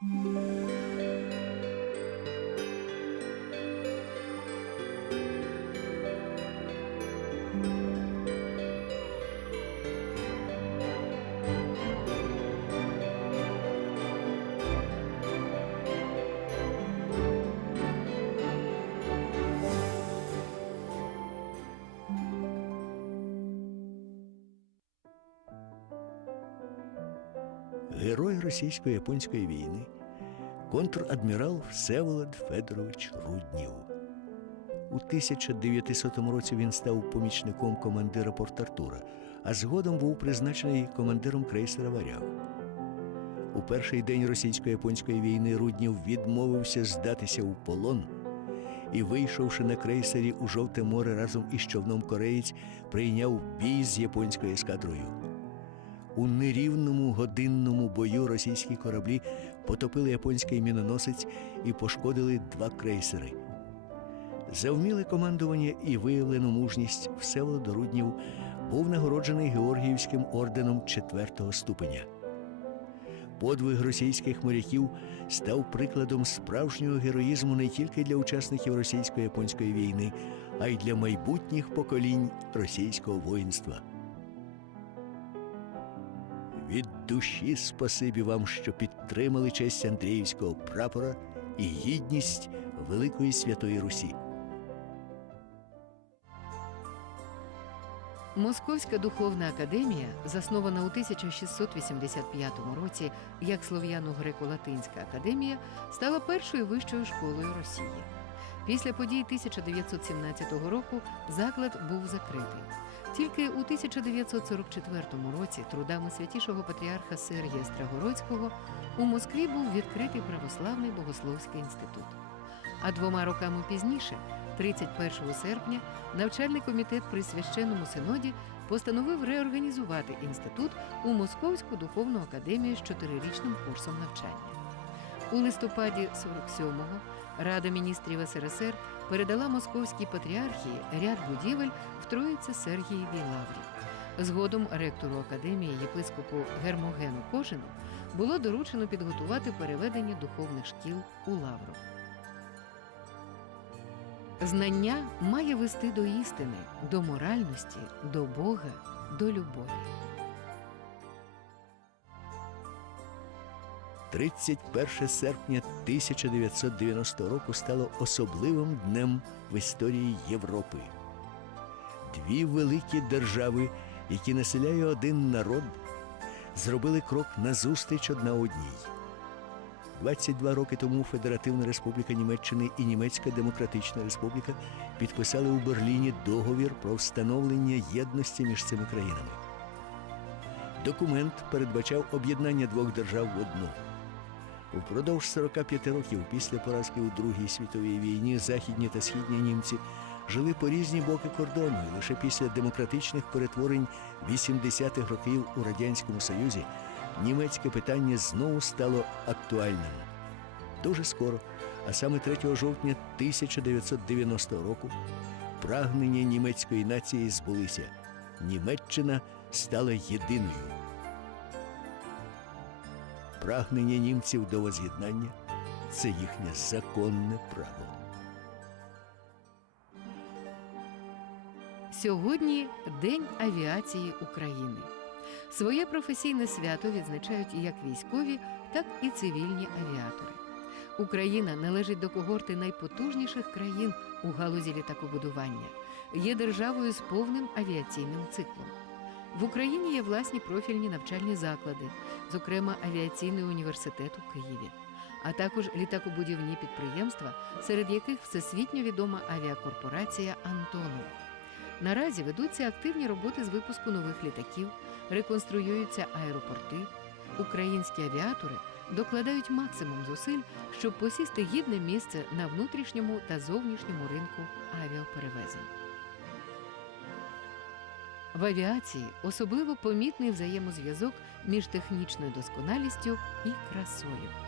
Música Герой російсько-японської війни, контр-адмірал Всеволод Федорович Руднів. У 1900 році він став помічником командира Порт-Артура, а згодом був призначений командиром крейсера Варяг. У перший день російсько-японської війни Руднів відмовився здатися у полон і, вийшовши на крейсері у Жовте море разом із човном Кореєць, прийняв бій з японською ескадрою. У нерівному годинному бою російські кораблі потопили японський міноносець і пошкодили два крейсери. За вміле командування і виявлену мужність Всеволод Руднів був нагороджений Георгіївським орденом четвертого ступеня. Подвиг російських моряків став прикладом справжнього героїзму не тільки для учасників російсько-японської війни, а й для майбутніх поколінь російського воїнства. Душі спасибі вам, що підтримали честь Андріївського прапора і гідність Великої Святої Русі. Московська духовна академія, заснована у 1685 році як Слов'яно-Греко-Латинська академія, стала першою вищою школою Росії. Після подій 1917 року заклад був закритий. Тільки у 1944 році трудами святішого патріарха Сергія Страгородського у Москві був відкритий православний богословський інститут. А двома роками пізніше, 31 серпня, навчальний комітет при священному синоді постановив реорганізувати інститут у Московську духовну академію з чотирирічним курсом навчання. У листопаді 47-го Рада міністрів СРСР передала московській патріархії ряд будівель в Троїце Сергієвій лаврі. Згодом ректору академії єпископу Гермогену Кожину було доручено підготувати переведення духовних шкіл у лавру. Знання має вести до істини, до моральності, до Бога, до любові. 31 серпня 1990 року стало особливим днем в історії Європи. Дві великі держави, які населяє один народ, зробили крок назустріч одна одній. 22 роки тому Федеративна Республіка Німеччини і Німецька Демократична Республіка підписали у Берліні договір про встановлення єдності між цими країнами. Документ передбачав об'єднання двох держав в одну. Впродовж 45 років після поразки у Другій світовій війні західні та східні німці жили по різні боки кордону, і лише після демократичних перетворень 80-х років у Радянському Союзі німецьке питання знову стало актуальним. Дуже скоро, а саме 3 жовтня 1990 року, прагнення німецької нації збулися. Німеччина стала єдиною. Прагнення німців до воз'єднання це їхнє законне право. Сьогодні День авіації України. Своє професійне свято відзначають як військові, так і цивільні авіатори. Україна належить до когорти найпотужніших країн у галузі літакобудування, є державою з повним авіаційним циклом. В Україні є власні профільні навчальні заклади, зокрема авіаційний університет у Києві, а також літакобудівні підприємства, серед яких всесвітньо відома авіакорпорація Антонов. Наразі ведуться активні роботи з випуску нових літаків, реконструюються аеропорти. Українські авіатори докладають максимум зусиль, щоб посісти гідне місце на внутрішньому та зовнішньому ринку авіаперевезень. В авіації особливо помітний взаємозв'язок між технічною досконалістю і красою.